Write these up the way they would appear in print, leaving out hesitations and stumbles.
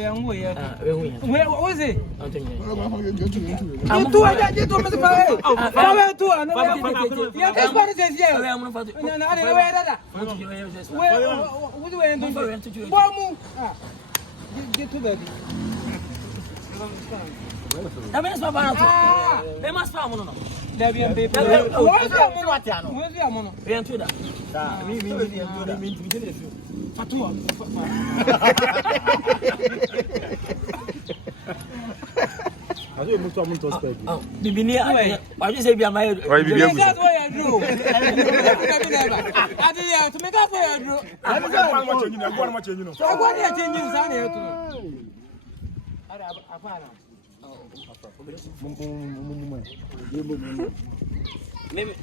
Where was it? I'm too I get to Mr. Get to bed. That means my banana. They must have one. There be a paper. What's your mono? We are to that. Fatua. I don't know what to speak. The Binia, I just say, be a my. That's what I do. I did to make up for you. I'm going to change. So, what are you changing? Maybe.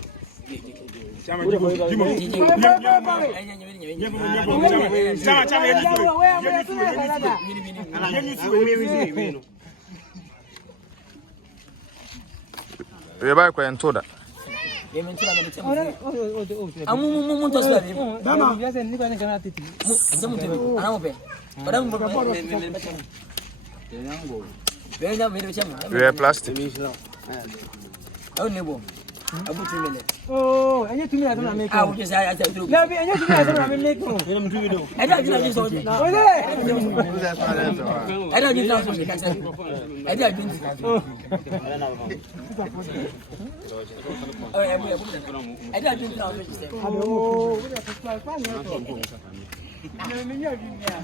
We buy quite and told that. We are plastic. Oh, and you to me, I don't make. I would just say, I do. No, and you to me, I don't make. I don't just I don't need to I don't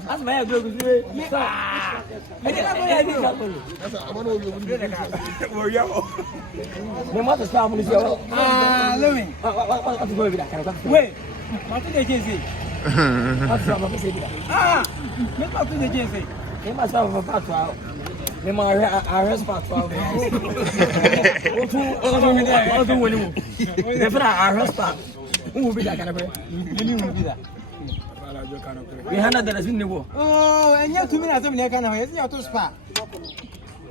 that's my idea. Lilwin. Wait, what did they say? What's wrong with the what did they say? They must have a patrol. They might arrest patrol. Who will be that kind of way? You will be that. We had that as in the war. Oh, and yet 2 minutes of Nekan is not to SPAR.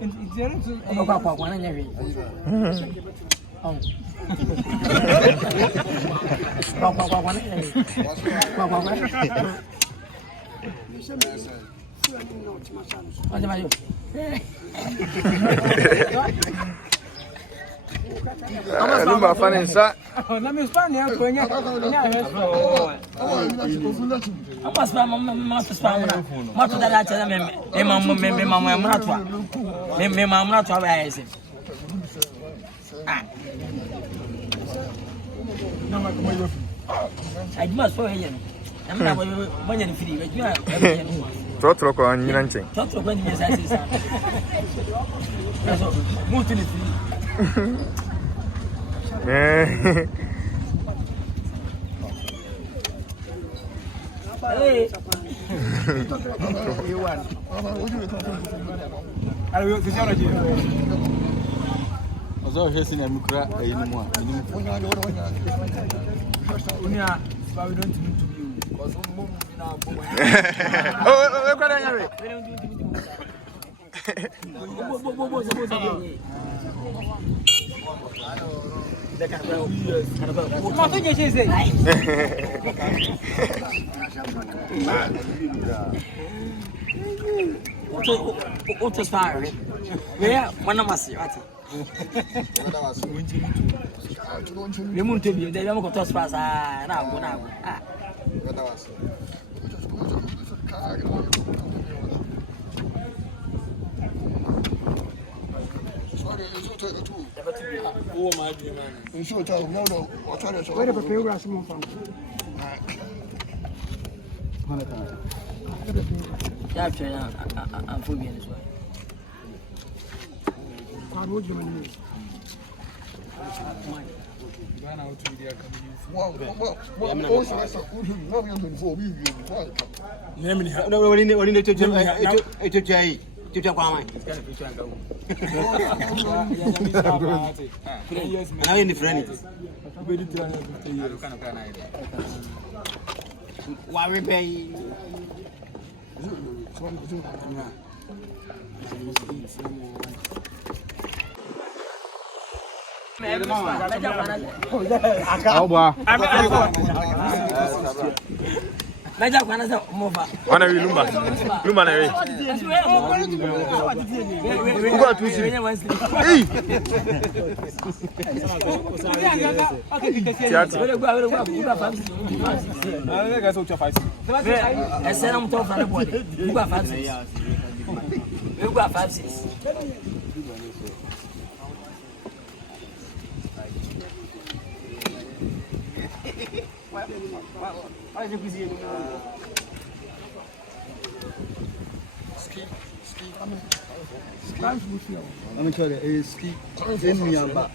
It's about one and every. What about you? I'm not funny inside. Let me stand here going out. I must spam much that I tell them. I'm not I must for him. I'm not going to free, but you are Trotro on Yanching. Trotro when you say, move to the hey. You won. I will see you. I was always saying I'm crying anymore. Unia, but we don't need to be you. Because we move now. Oh, Unauthorized. Where one of us? You want to be there? I'm going to pass. Now. Oh my dear man. You should tell me, no. I'll try to show you. Wait a minute, I'm from. Yeah, I'm full being this way. Kwadwo Nkansah. Naja kwana sa mova. Wana wi lumba. Lumba na wi. Ugo tu si. Eh. Tiati. Essa não tô falando pode. Ugo 5-6. Ugo 5-6. Olha que cozinha. Ski. I'm tell you, it's ski. In Myanmar.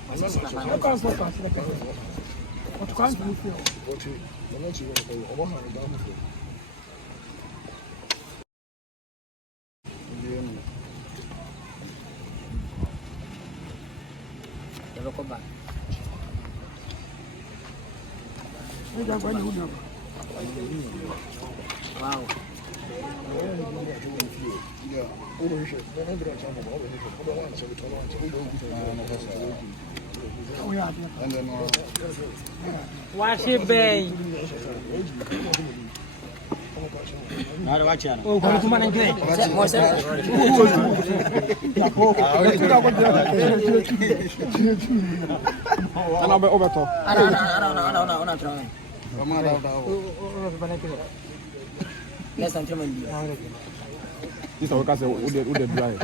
What kind of feel? What you? Wow. Wash it bem. Nada bacana. Oh, quando tu manda aqui. Mostra. Ana obeto. Ana trai. Vamos lá. Nessa entrevista. Isso é o caso o de dry.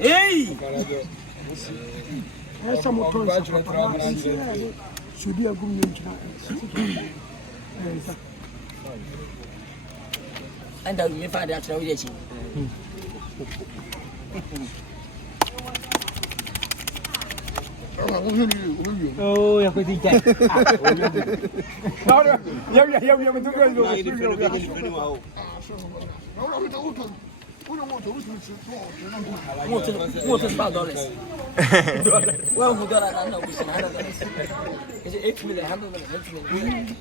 Ei! Essa motor subir algum mente. Ainda me faz a trabalhar aqui. Oh, ya coisa que Quantos dólares? Well, $1 não, bicho, nada disso. Esse 8 mil, 8 mil.